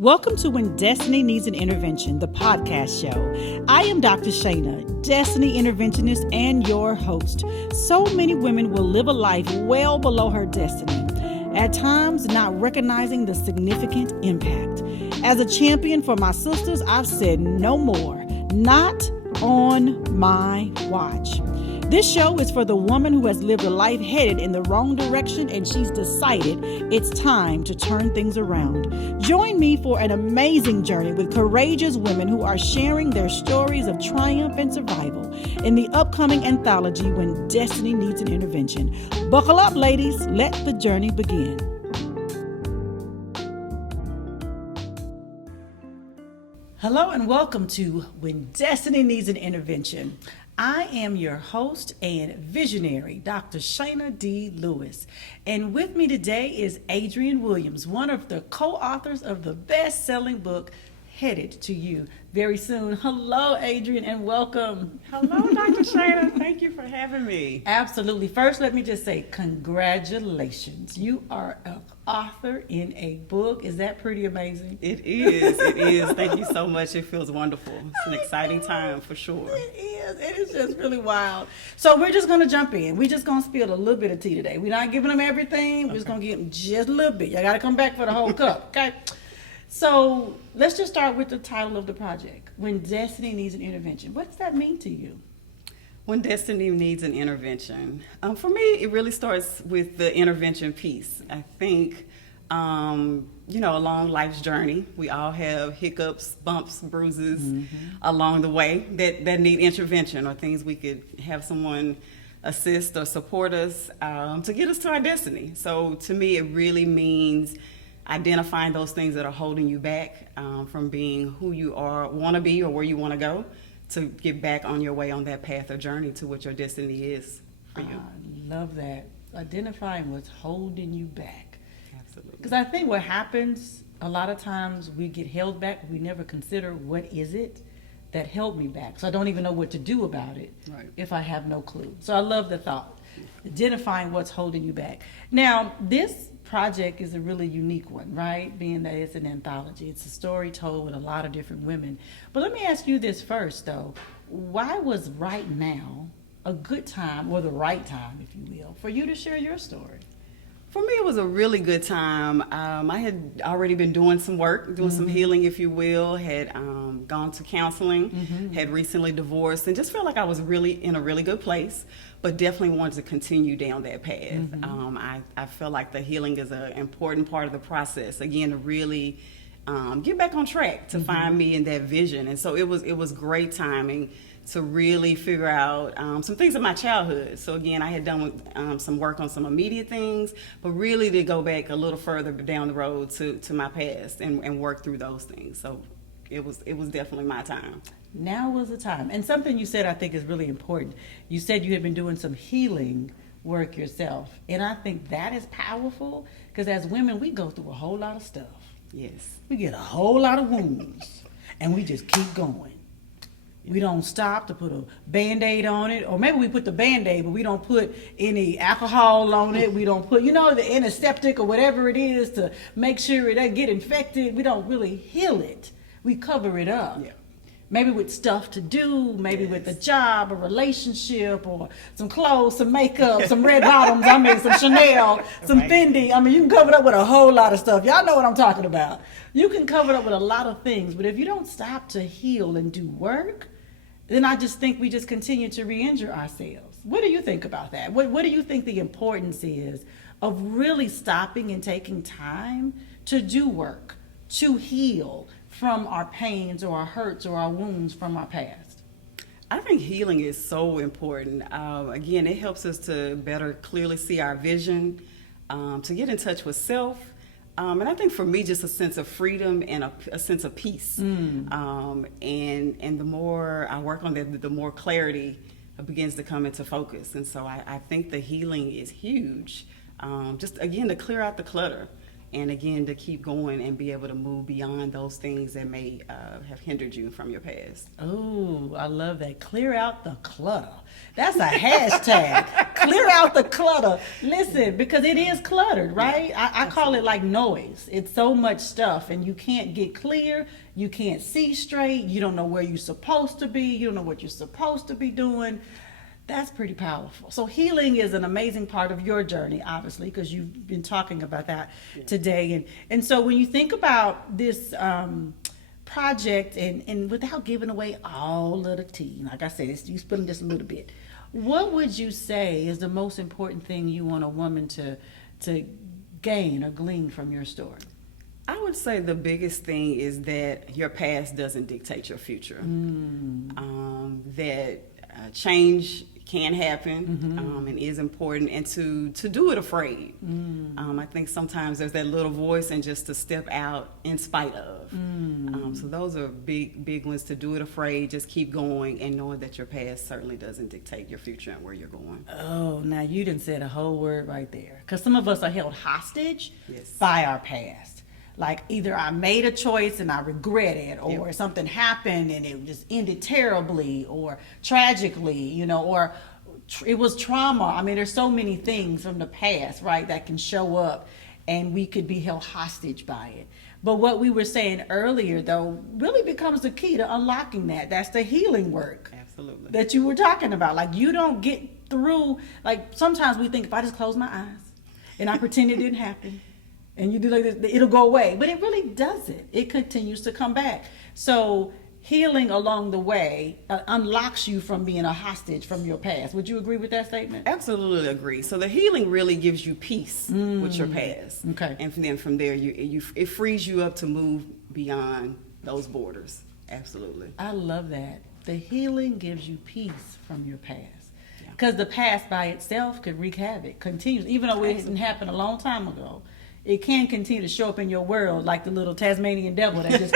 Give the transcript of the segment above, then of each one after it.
Welcome to When Destiny Needs an Intervention, the podcast show. I am Dr. Shayna, Destiny Interventionist and your host. So many women will live a life well below her destiny, at times not recognizing the significant impact. As a champion for my sisters, I've said no more, not on my watch. This show is for the woman who has lived a life headed in the wrong direction and she's decided it's time to turn things around. Join me for an amazing journey with courageous women who are sharing their stories of triumph and survival in the upcoming anthology When Destiny Needs an Intervention. Buckle up, ladies. Let the journey begin. Hello and welcome to When Destiny Needs an Intervention. I am your host and visionary, Dr. Shayna D. Lewis. And with me today is Adrienne Williams, one of the co-authors of the best-selling book, Headed to You Very Soon. Hello, Adrienne, and welcome. Hello, Dr. Shayna. Thank you for having me. Absolutely. First, let me just say congratulations. You are an author in a book. Is that pretty amazing? It is. It is. Thank you so much. It feels wonderful. It's an exciting time for sure. It is. It is just really wild. So we're just going to jump in. We're just going to spill a little bit of tea today. We're not giving them everything. We're just going to give them just a little bit. Y'all got to come back for the whole cup, okay? So let's just start with the title of the project, When Destiny Needs an Intervention. What does that mean to you? When destiny needs an intervention. For me, it really starts with the intervention piece. I think, along life's journey, we all have hiccups, bumps, bruises along the way that need intervention, or things we could have someone assist or support us to get us to our destiny. So to me, it really means identifying those things that are holding you back from being who you want to be or where you want to go, to get back on your way on that path or journey to what your destiny is for you. I love that. Identifying what's holding you back. Absolutely. Because I think what happens, a lot of times we get held back. We never consider what is it that held me back. So I don't even know what to do about it if I have no clue. So I love the thought. Identifying what's holding you back. Now, this project is a really unique one, right? Being that it's an anthology. It's a story told with a lot of different women. But let me ask you this first, though. Why was right now a good time, or the right time, if you will, for you to share your story? For me, it was a really good time. I had already been doing some work, doing some healing, if you will, had gone to counseling, had recently divorced, and just felt like I was really in a really good place, but definitely wanted to continue down that path. I feel like the healing is an important part of the process, again, to really get back on track, to find me in that vision. And so it was great timing to really figure out some things in my childhood. So again, I had done some work on some immediate things, but really to go back a little further down the road to my past and work through those things. So it was definitely my time. Now was the time. And something you said I think is really important. You said you had been doing some healing work yourself. And I think that is powerful, because as women, we go through a whole lot of stuff. Yes. We get a whole lot of wounds, and we just keep going. We don't stop to put a Band-Aid on it, or maybe we put the Band-Aid, but we don't put any alcohol on it. We don't put, the antiseptic or whatever it is to make sure it doesn't get infected. We don't really heal it. We cover it up. Yeah. Maybe with stuff to do, maybe with a job, a relationship, or some clothes, some makeup, some red bottoms, some Chanel, some Fendi. You can cover it up with a whole lot of stuff. Y'all know what I'm talking about. You can cover it up with a lot of things, but if you don't stop to heal and do work, then I just think we just continue to re-injure ourselves. What do you think about that? What do you think the importance is of really stopping and taking time to do work, to heal from our pains or our hurts or our wounds from our past? I think healing is so important. Again, it helps us to better clearly see our vision, to get in touch with self. And I think for me, just a sense of freedom and a sense of peace. And the more I work on that, the more clarity begins to come into focus. And so I think the healing is huge. Just, again, to clear out the clutter and again, to keep going and be able to move beyond those things that may have hindered you from your past. Oh, I love that. Clear out the clutter. That's a hashtag. Clear out the clutter. Listen, because it is cluttered, right? I call it like noise. It's so much stuff, and you can't get clear. You can't see straight. You don't know where you're supposed to be. You don't know what you're supposed to be doing. That's pretty powerful. So healing is an amazing part of your journey, obviously, because you've been talking about that today. And so when you think about this project, and without giving away all of the tea, like I said, you spilling just a little bit, what would you say is the most important thing you want a woman to gain or glean from your story? I would say the biggest thing is that your past doesn't dictate your future. That change can happen, and is important, and to do it afraid. I think sometimes there's that little voice, and just to step out in spite of. So those are big ones. To do it afraid, just keep going, and knowing that your past certainly doesn't dictate your future and where you're going. Oh, now you done said a whole word right there. Because some of us are held hostage Yes. by our past. Like either I made a choice and I regret it, or something happened and it just ended terribly or tragically, you know, or it was trauma. I mean, there's so many things from the past, right, that can show up, and we could be held hostage by it. But what we were saying earlier, though, really becomes the key to unlocking that. That's the healing work. Absolutely. That you were talking about. Like, you don't get through, like sometimes we think if I just close my eyes and I pretend it didn't happen, and you do like this, it'll go away. But it really doesn't. It continues to come back. So healing along the way unlocks you from being a hostage from your past. Would you agree with that statement? Absolutely agree. So the healing really gives you peace with your past. Okay. And then from there, it frees you up to move beyond those borders. Absolutely. I love that. The healing gives you peace from your past. Because the past by itself could wreak havoc, continues, even though it didn't happen a long time ago. It can continue to show up in your world like the little Tasmanian devil that just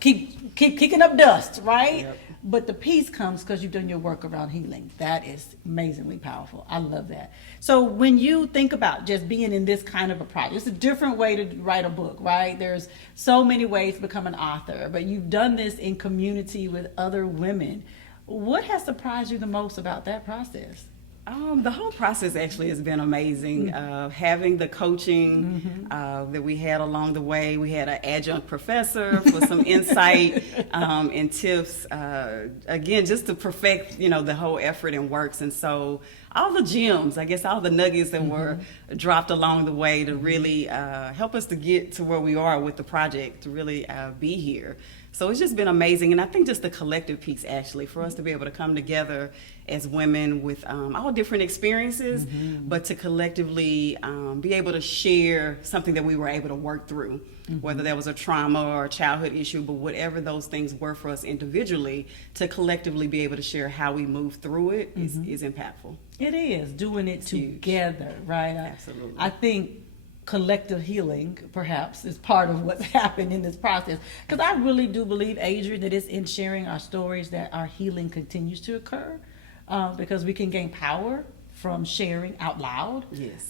keep kicking up dust, right? Yep. But the peace comes because you've done your work around healing. That is amazingly powerful. I love that. So when you think about just being in this kind of a project, it's a different way to write a book, right? There's so many ways to become an author, but you've done this in community with other women. What has surprised you the most about that process? The whole process actually has been amazing. Having the coaching that we had along the way, we had an adjunct professor for some insight and tips. Again, just to perfect, the whole effort and works. And so all the gems, I guess all the nuggets that were dropped along the way to really help us to get to where we are with the project, to really be here. So it's just been amazing. And I think just the collective piece, actually, for us to be able to come together as women with all different experiences, but to collectively be able to share something that we were able to work through, whether that was a trauma or a childhood issue, but whatever those things were for us individually, to collectively be able to share how we move through it is impactful. It is, doing it together, right? Absolutely. I think collective healing perhaps is part of what's happened in this process, because I really do believe, Adrienne, that it's in sharing our stories that our healing continues to occur, because we can gain power from sharing out loud,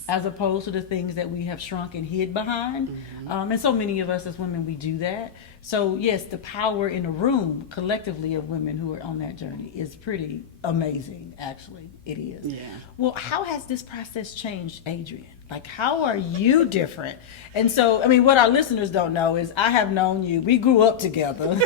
as opposed to the things that we have shrunk and hid behind. And so many of us as women, we do that. So yes, the power in a room collectively of women who are on that journey is pretty amazing. Actually, it is. Well, how has this process changed, Adrienne? Like, how are you different? And so, I mean, what our listeners don't know is I have known you. We grew up together.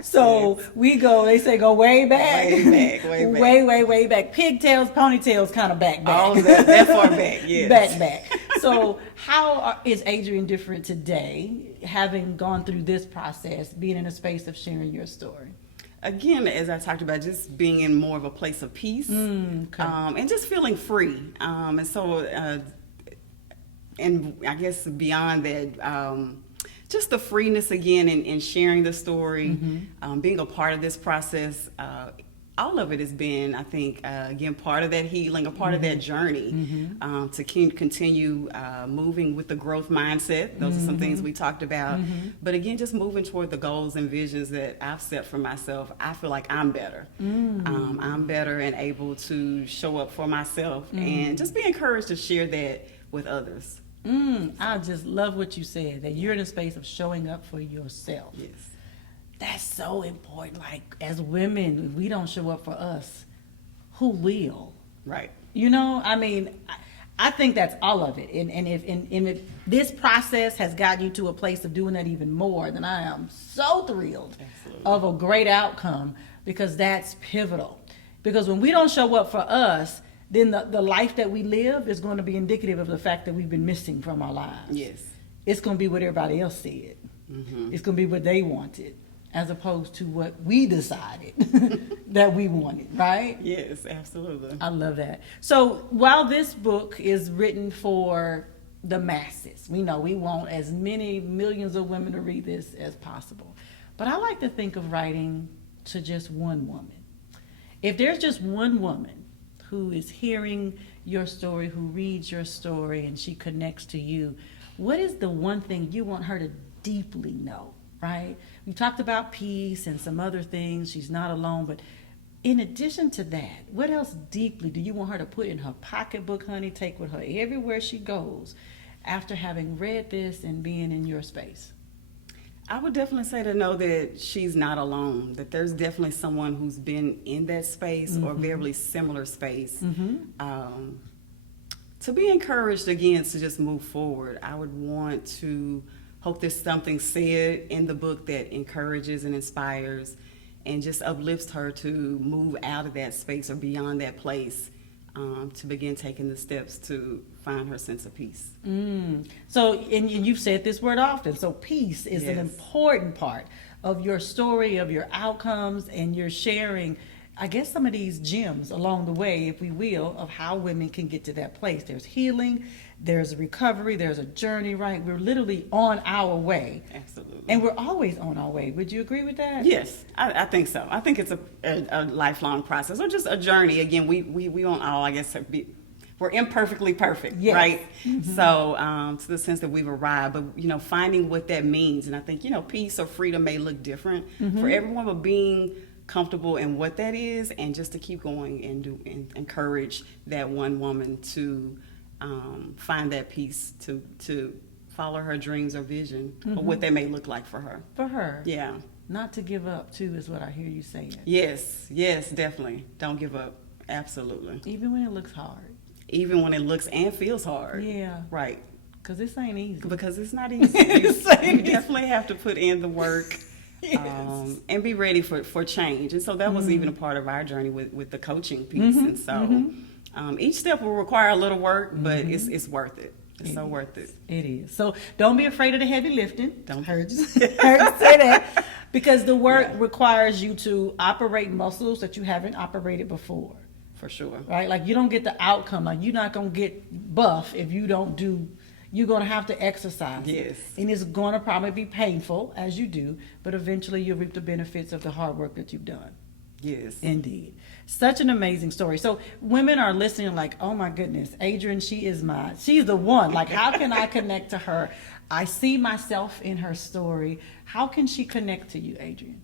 So we go, they say go way back. Way back. Pigtails, ponytails, kind of back. All that far back, yes. Back. So how is Adrienne different today, having gone through this process, being in a space of sharing your story? Again, as I talked about, just being in more of a place of peace, and just feeling free. And so, and I guess beyond that, just the freeness again in sharing the story, being a part of this process. All of it has been, I think, again, part of that healing, a part of that journey, to continue moving with the growth mindset. Those are some things we talked about. But again, just moving toward the goals and visions that I've set for myself. I feel like I'm better. I'm better and able to show up for myself and just be encouraged to share that with others. I just love what you said, that you're in a space of showing up for yourself. Yes. That's so important. Like, as women, if we don't show up for us, who will? Right. You know, I mean, I think that's all of it. And if this process has gotten you to a place of doing that even more, then I am so thrilled of a great outcome, because that's pivotal. Because when we don't show up for us, then the life that we live is going to be indicative of the fact that we've been missing from our lives. Yes. It's going to be what everybody else said. It's going to be what they wanted, as opposed to what we decided that we wanted, right? Yes, absolutely. I love that. So while this book is written for the masses, we know we want as many millions of women to read this as possible. But I like to think of writing to just one woman. If there's just one woman who is hearing your story, who reads your story, and she connects to you, what is the one thing you want her to deeply know, right? We talked about peace and some other things. She's not alone. But in addition to that, what else deeply do you want her to put in her pocketbook, honey, take with her everywhere she goes after having read this and being in your space? I would definitely say to know that she's not alone, that there's definitely someone who's been in that space or very similar space. To be encouraged again to just move forward. I would want to hope there's something said in the book that encourages and inspires and just uplifts her to move out of that space or beyond that place, to begin taking the steps to find her sense of peace. So, and you've said this word often, so peace is an important part of your story, of your outcomes, and you're sharing, I guess, some of these gems along the way, if we will, of how women can get to that place. There's healing, there's recovery, there's a journey, right? We're literally on our way. Absolutely. And we're always on our way. Would you agree with that? Yes, I think so. I think it's a lifelong process, or just a journey. Again, we don't all, I guess, we're imperfectly perfect, right? So to the sense that we've arrived, but finding what that means. And I think peace or freedom may look different for everyone, but being comfortable in what that is, and just to keep going and encourage that one woman to find that peace, to follow her dreams or vision, or what that may look like for her. For her. Yeah. Not to give up, too, is what I hear you saying. Yes, definitely. Don't give up. Absolutely. Even when it looks hard. Even when it looks and feels hard. Yeah. Right. Because this ain't easy. Because it's not easy. You definitely have to put in the work. Yes. And be ready for change. And so that was even a part of our journey with the coaching piece. And so each step will require a little work, but it's worth it. It's so worth it. It is. So don't be afraid of the heavy lifting. Don't. Heard you say that. Because the work requires you to operate muscles that you haven't operated before. For sure. Right? Like, you don't get the outcome. Like, you're not going to get buff if you don't do. You're going to have to exercise. Yes. And it's going to probably be painful as you do, but eventually you'll reap the benefits of the hard work that you've done. Yes. Indeed. Such an amazing story. So women are listening like, oh my goodness, Adrienne, she's the one. Like, how can I connect to her? I see myself in her story. How can she connect to you, Adrienne?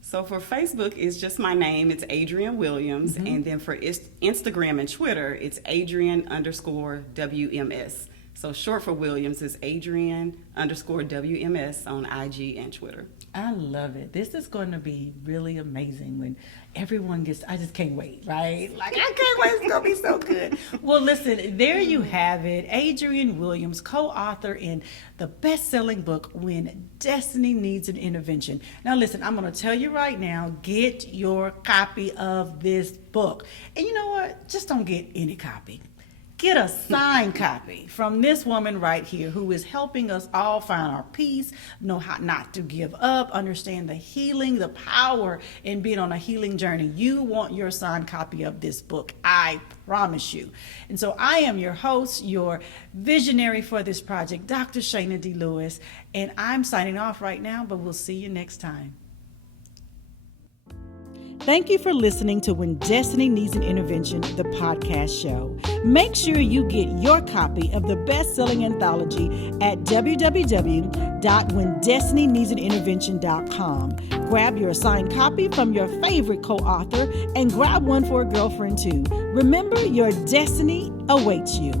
So for Facebook, it's just my name. It's Adrienne Williams. And then for Instagram and Twitter, it's Adrienne_WMS. So short for Williams is Adrienne_WMS on IG and Twitter. I love it. This is going to be really amazing when everyone gets, I just can't wait, right? Like, I can't wait. It's going to be so good. Well, listen, there you have it. Adrienne Williams, co-author in the best-selling book, When Destiny Needs an Intervention. Now, listen, I'm going to tell you right now, get your copy of this book. And you know what? Just don't get any copy. Get a signed copy from this woman right here who is helping us all find our peace, know how not to give up, understand the healing, the power in being on a healing journey. You want your signed copy of this book, I promise you. And so I am your host, your visionary for this project, Dr. Shayna D. Lewis, and I'm signing off right now, but we'll see you next time. Thank you for listening to When Destiny Needs an Intervention, the podcast show. Make sure you get your copy of the best-selling anthology at www.whendestinyneedsanintervention.com. Grab your signed copy from your favorite co-author and grab one for a girlfriend too. Remember, your destiny awaits you.